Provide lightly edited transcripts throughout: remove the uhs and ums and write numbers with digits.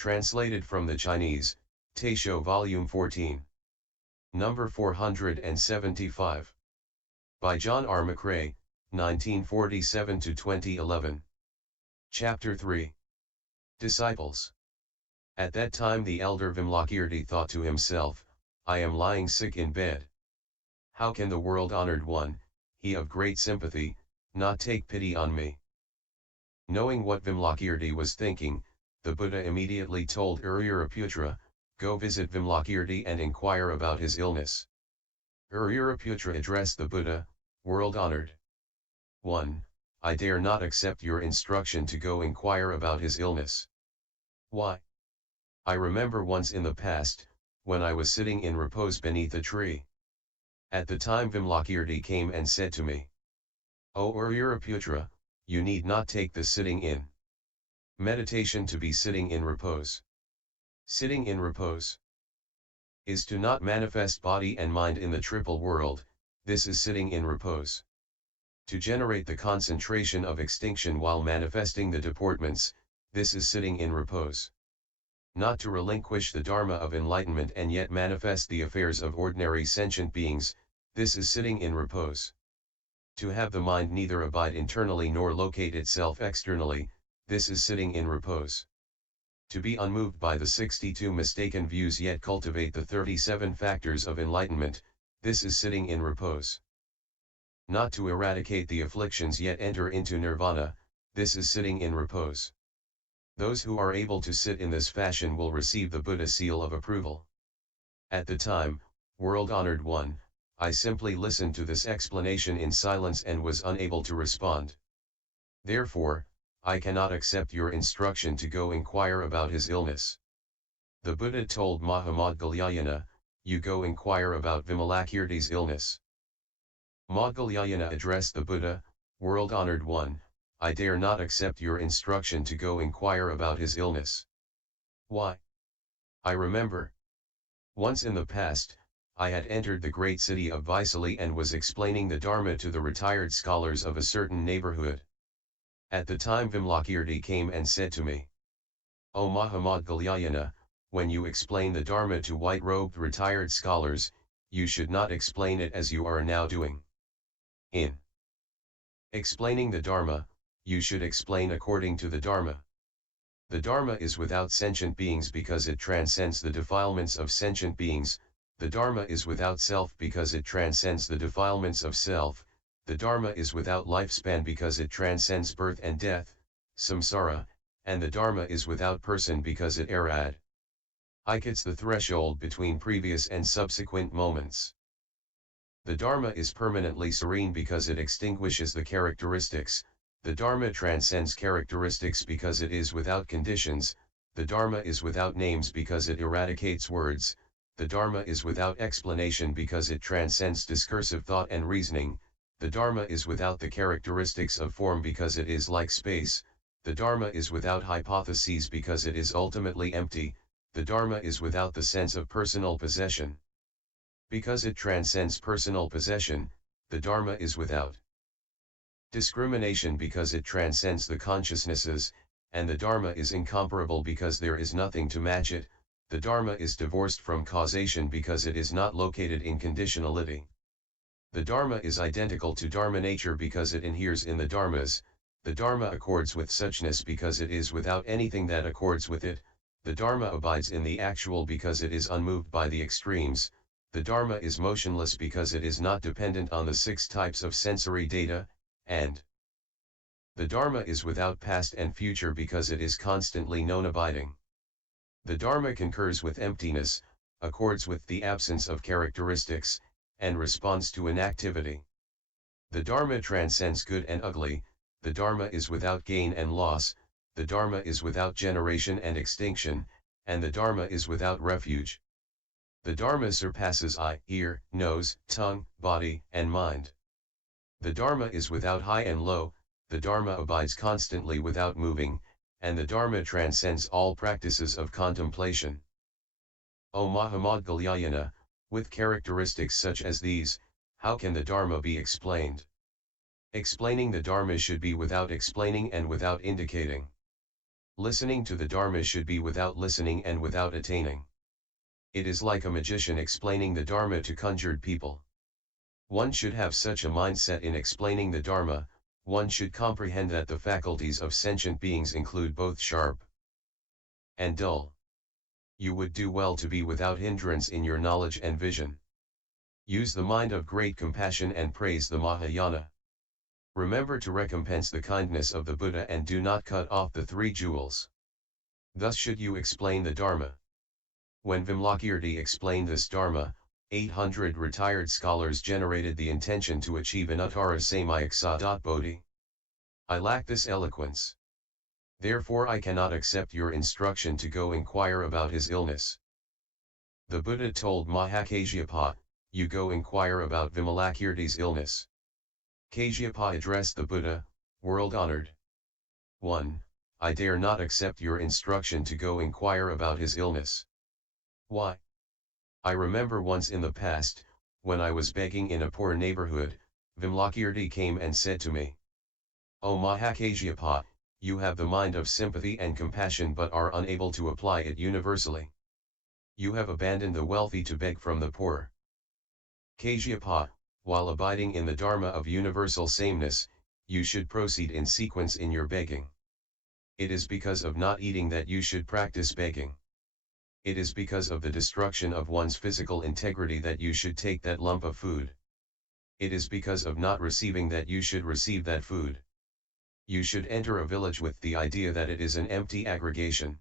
Translated from the Chinese, Taisho Volume 14. Number 475. By John R. McRae, 1947–2011. Chapter 3. Disciples. At that time the elder Vimalakirti thought to himself, I am lying sick in bed. How can the world-honored one, he of great sympathy, not take pity on me? Knowing what Vimalakirti was thinking, the Buddha immediately told Ururaputra, go visit Vimalakirti and inquire about his illness. Ururaputra addressed the Buddha, world-honored 1. I dare not accept your instruction to go inquire about his illness. Why? I remember once in the past, when I was sitting in repose beneath a tree. At the time Vimalakirti came and said to me, O Ururaputra, you need not take the sitting in meditation to be sitting in repose. Sitting in repose is to not manifest body and mind in the triple world, this is sitting in repose. To generate the concentration of extinction while manifesting the deportments, this is sitting in repose. Not to relinquish the Dharma of enlightenment and yet manifest the affairs of ordinary sentient beings, this is sitting in repose. To have the mind neither abide internally nor locate itself externally, this is sitting in repose. To be unmoved by the 62 mistaken views yet cultivate the 37 factors of enlightenment, this is sitting in repose. Not to eradicate the afflictions yet enter into nirvana, this is sitting in repose. Those who are able to sit in this fashion will receive the Buddha seal of approval. At the time, world-honored one, I simply listened to this explanation in silence and was unable to respond. Therefore, I cannot accept your instruction to go inquire about his illness. The Buddha told Mahamaudgalyayana, you go inquire about Vimalakirti's illness. Maudgalyayana addressed the Buddha, world-honored one, I dare not accept your instruction to go inquire about his illness. Why? I remember. Once in the past, I had entered the great city of Vaisali and was explaining the Dharma to the retired scholars of a certain neighborhood. At the time Vimalakirti came and said to me, O Mahamaudgalyayana, when you explain the Dharma to white-robed retired scholars, you should not explain it as you are now doing. In explaining the Dharma, you should explain according to the Dharma. The Dharma is without sentient beings because it transcends the defilements of sentient beings, the Dharma is without self because it transcends the defilements of self, the Dharma is without lifespan because it transcends birth and death, samsara, and the Dharma is without person because it eradicates the threshold between previous and subsequent moments. The Dharma is permanently serene because it extinguishes the characteristics, the Dharma transcends characteristics because it is without conditions, the Dharma is without names because it eradicates words, the Dharma is without explanation because it transcends discursive thought and reasoning, the Dharma is without the characteristics of form because it is like space, the Dharma is without hypotheses because it is ultimately empty, the Dharma is without the sense of personal possession. Because it transcends personal possession, the Dharma is without discrimination because it transcends the consciousnesses, and the Dharma is incomparable because there is nothing to match it, the Dharma is divorced from causation because it is not located in conditionality. The Dharma is identical to Dharma nature because it inheres in the Dharmas, the Dharma accords with suchness because it is without anything that accords with it, the Dharma abides in the actual because it is unmoved by the extremes, the Dharma is motionless because it is not dependent on the 6 types of sensory data, and the Dharma is without past and future because it is constantly known abiding. The Dharma concurs with emptiness, accords with the absence of characteristics, and responds to inactivity. The Dharma transcends good and ugly, the Dharma is without gain and loss, the Dharma is without generation and extinction, and the Dharma is without refuge. The Dharma surpasses eye, ear, nose, tongue, body, and mind. The Dharma is without high and low, the Dharma abides constantly without moving, and the Dharma transcends all practices of contemplation. O Mahamaudgalyayana, with characteristics such as these, how can the Dharma be explained? Explaining the Dharma should be without explaining and without indicating. Listening to the Dharma should be without listening and without attaining. It is like a magician explaining the Dharma to conjured people. One should have such a mindset in explaining the Dharma. One should comprehend that the faculties of sentient beings include both sharp and dull. You would do well to be without hindrance in your knowledge and vision. Use the mind of great compassion and praise the Mahayana. Remember to recompense the kindness of the Buddha and do not cut off the three jewels. Thus should you explain the Dharma. When Vimalakirti explained this Dharma, 800 retired scholars generated the intention to achieve anuttara samaya bodhi. I lack this eloquence. Therefore I cannot accept your instruction to go inquire about his illness. The Buddha told Mahakasyapa, you go inquire about Vimalakirti's illness. Kasyapa addressed the Buddha, world-honored 1. I dare not accept your instruction to go inquire about his illness. Why? I remember once in the past, when I was begging in a poor neighborhood, Vimalakirti came and said to me, O Mahakasyapa, you have the mind of sympathy and compassion but are unable to apply it universally. You have abandoned the wealthy to beg from the poor. Kasyapa, while abiding in the Dharma of universal sameness, you should proceed in sequence in your begging. It is because of not eating that you should practice begging. It is because of the destruction of one's physical integrity that you should take that lump of food. It is because of not receiving that you should receive that food. You should enter a village with the idea that it is an empty aggregation.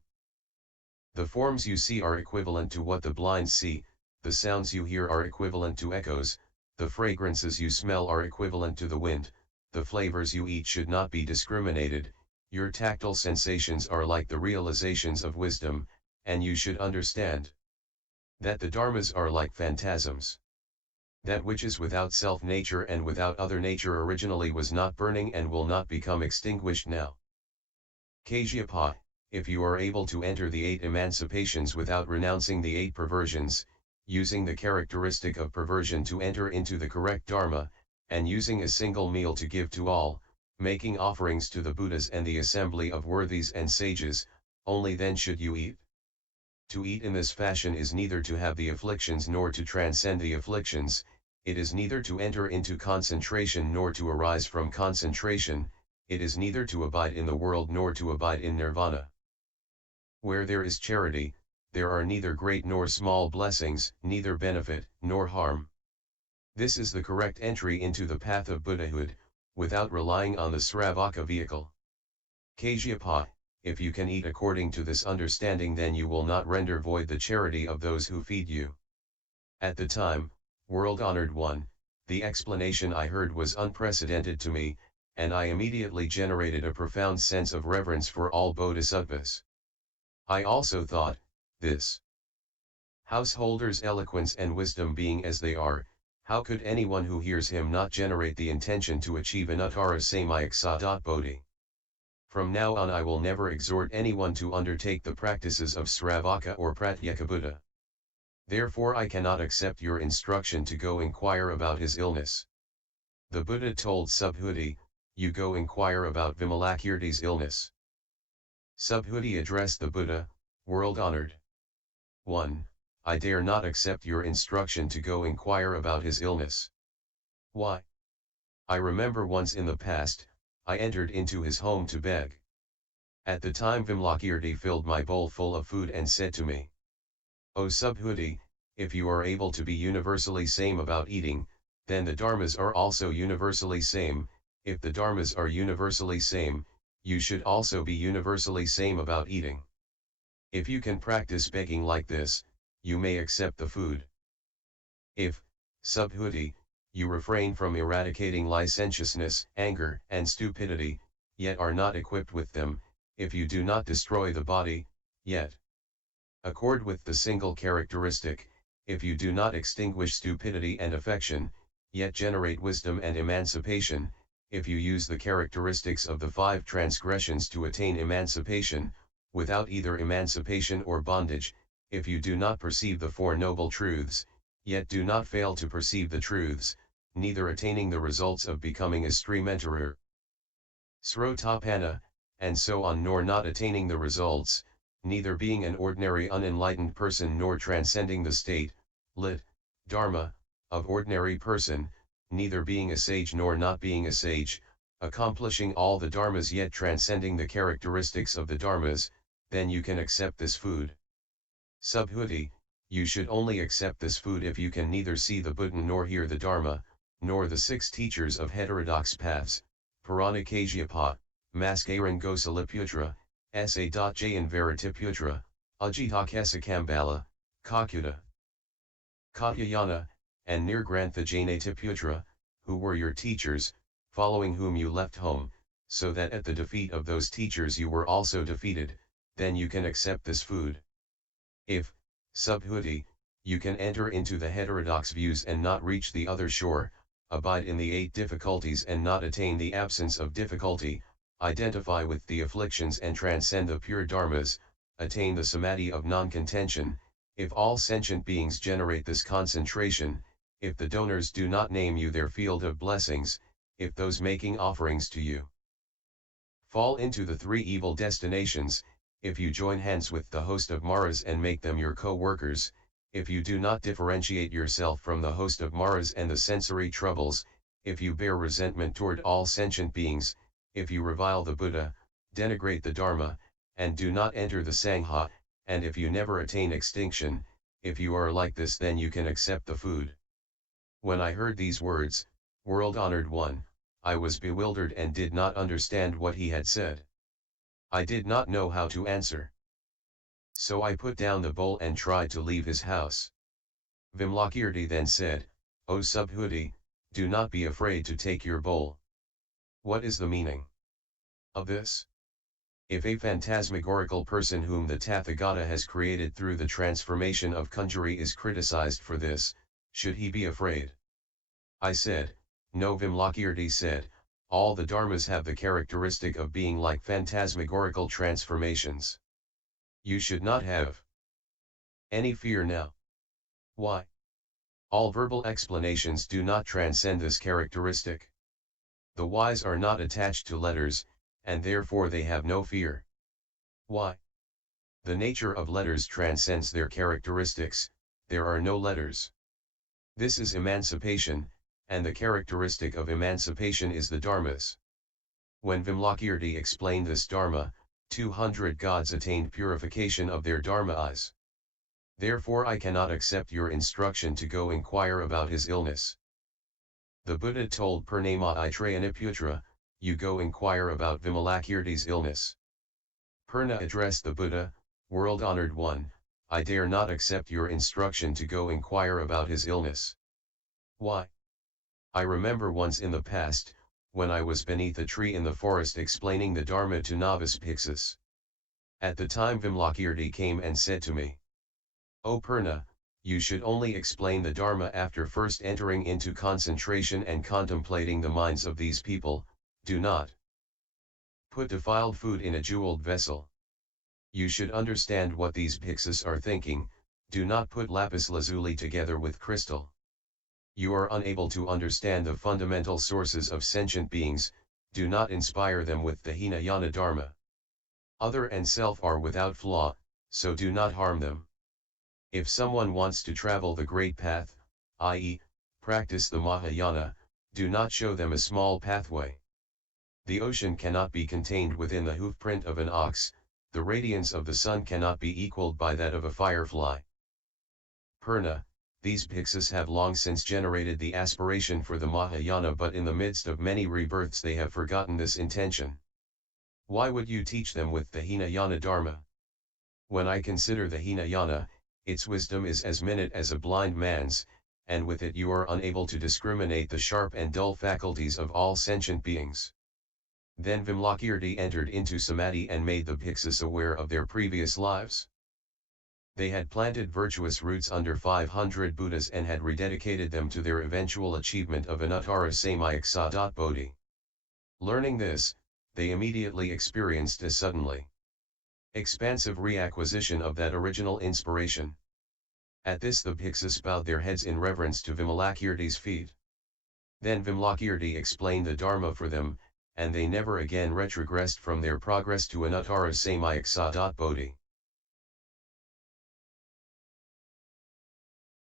The forms you see are equivalent to what the blind see, the sounds you hear are equivalent to echoes, the fragrances you smell are equivalent to the wind, the flavors you eat should not be discriminated, your tactile sensations are like the realizations of wisdom, and you should understand that the dharmas are like phantasms. That which is without self-nature and without other nature originally was not burning and will not become extinguished now. Kasyapa, if you are able to enter the 8 emancipations without renouncing the 8 perversions, using the characteristic of perversion to enter into the correct Dharma, and using a single meal to give to all, making offerings to the Buddhas and the assembly of worthies and sages, only then should you eat. To eat in this fashion is neither to have the afflictions nor to transcend the afflictions, it is neither to enter into concentration nor to arise from concentration, it is neither to abide in the world nor to abide in nirvana. Where there is charity, there are neither great nor small blessings, neither benefit nor harm. This is the correct entry into the path of Buddhahood, without relying on the Sravaka vehicle. Kasyapa, if you can eat according to this understanding, then you will not render void the charity of those who feed you. At the time, world-honored one, the explanation I heard was unprecedented to me, and I immediately generated a profound sense of reverence for all bodhisattvas. I also thought, this householder's eloquence and wisdom being as they are, how could anyone who hears him not generate the intention to achieve anuttara samaya bodhi? From now on I will never exhort anyone to undertake the practices of Sravaka or Pratyekabuddha. Therefore I cannot accept your instruction to go inquire about his illness. The Buddha told Subhuti, you go inquire about Vimalakirti's illness. Subhuti addressed the Buddha, world-honored 1. I dare not accept your instruction to go inquire about his illness. Why? I remember once in the past, I entered into his home to beg. At the time Vimalakirti filled my bowl full of food and said to me, O Subhuti, if you are able to be universally same about eating, then the dharmas are also universally same. If the dharmas are universally same, you should also be universally same about eating. If you can practice begging like this, you may accept the food. If, Subhuti, you refrain from eradicating licentiousness, anger, and stupidity, yet are not equipped with them, if you do not destroy the body, yet accord with the single characteristic, if you do not extinguish stupidity and affection, yet generate wisdom and emancipation, if you use the characteristics of the 5 transgressions to attain emancipation, without either emancipation or bondage, if you do not perceive the 4 noble truths, yet do not fail to perceive the truths, neither attaining the results of becoming a stream enterer. Srotapana, and so on, nor not attaining the results, neither being an ordinary unenlightened person nor transcending the state, lit. Dharma, of ordinary person, neither being a sage nor not being a sage, accomplishing all the dharmas yet transcending the characteristics of the dharmas, then you can accept this food. Subhuti, you should only accept this food if you can neither see the Buddha nor hear the Dharma, nor the six teachers of heterodox paths, Puranakasyapa, Maskaran Gosaliputra, Sa.Jayan Veritiputra, Ajitakesakambala, Kakuta, Katyayana, and Nirgrantha who were your teachers, following whom you left home, so that at the defeat of those teachers you were also defeated, then you can accept this food. If, Subhuti, you can enter into the heterodox views and not reach the other shore, abide in the 8 difficulties and not attain the absence of difficulty, identify with the afflictions and transcend the pure dharmas, attain the samadhi of non-contention, if all sentient beings generate this concentration, if the donors do not name you their field of blessings, if those making offerings to you fall into the 3 evil destinations, if you join hands with the host of Maras and make them your co-workers, if you do not differentiate yourself from the host of Maras and the sensory troubles, if you bear resentment toward all sentient beings, if you revile the Buddha, denigrate the Dharma, and do not enter the Sangha, and if you never attain extinction, if you are like this, then you can accept the food. When I heard these words, world-honored one, I was bewildered and did not understand what he had said. I did not know how to answer. So I put down the bowl and tried to leave his house. Vimalakirti then said, O Subhuti, do not be afraid to take your bowl. What is the meaning of this? If a phantasmagorical person whom the Tathagata has created through the transformation of Kunjari is criticized for this, should he be afraid? I said, no. Vimalakirti said, all the dharmas have the characteristic of being like phantasmagorical transformations. You should not have any fear now. Why? All verbal explanations do not transcend this characteristic. The wise are not attached to letters, and therefore they have no fear. Why? The nature of letters transcends their characteristics, there are no letters. This is emancipation, and the characteristic of emancipation is the dharmas. When Vimalakirti explained this dharma, 200 gods attained purification of their dharma eyes. Therefore I cannot accept your instruction to go inquire about his illness. The Buddha told Purnama Aitrayaniputra, you go inquire about Vimalakirti's illness. Purna addressed the Buddha, world-honored one, I dare not accept your instruction to go inquire about his illness. Why? I remember once in the past, when I was beneath a tree in the forest explaining the Dharma to novice Bhiksus. At the time Vimalakirti came and said to me, O Purna, you should only explain the Dharma after first entering into concentration and contemplating the minds of these people, do not put defiled food in a jeweled vessel. You should understand what these Bhiksus are thinking, do not put lapis lazuli together with crystal. You are unable to understand the fundamental sources of sentient beings, do not inspire them with the Hinayana Dharma. Other and self are without flaw, so do not harm them. If someone wants to travel the great path, i.e., practice the Mahayana, do not show them a small pathway. The ocean cannot be contained within the hoofprint of an ox, the radiance of the sun cannot be equaled by that of a firefly. Purna, these Bhiksus have long since generated the aspiration for the Mahayana, but in the midst of many rebirths they have forgotten this intention. Why would you teach them with the Hinayana Dharma? When I consider the Hinayana, its wisdom is as minute as a blind man's, and with it you are unable to discriminate the sharp and dull faculties of all sentient beings. Then Vimalakirti entered into Samadhi and made the Bhiksus aware of their previous lives. They had planted virtuous roots under 500 Buddhas and had rededicated them to their eventual achievement of Anuttara Samyak Sadat Bodhi. Learning this, they immediately experienced a suddenly expansive reacquisition of that original inspiration. At this the Bhiksus bowed their heads in reverence to Vimalakirti's feet. Then Vimalakirti explained the Dharma for them, and they never again retrogressed from their progress to anuttara samyaksa. Bodhi.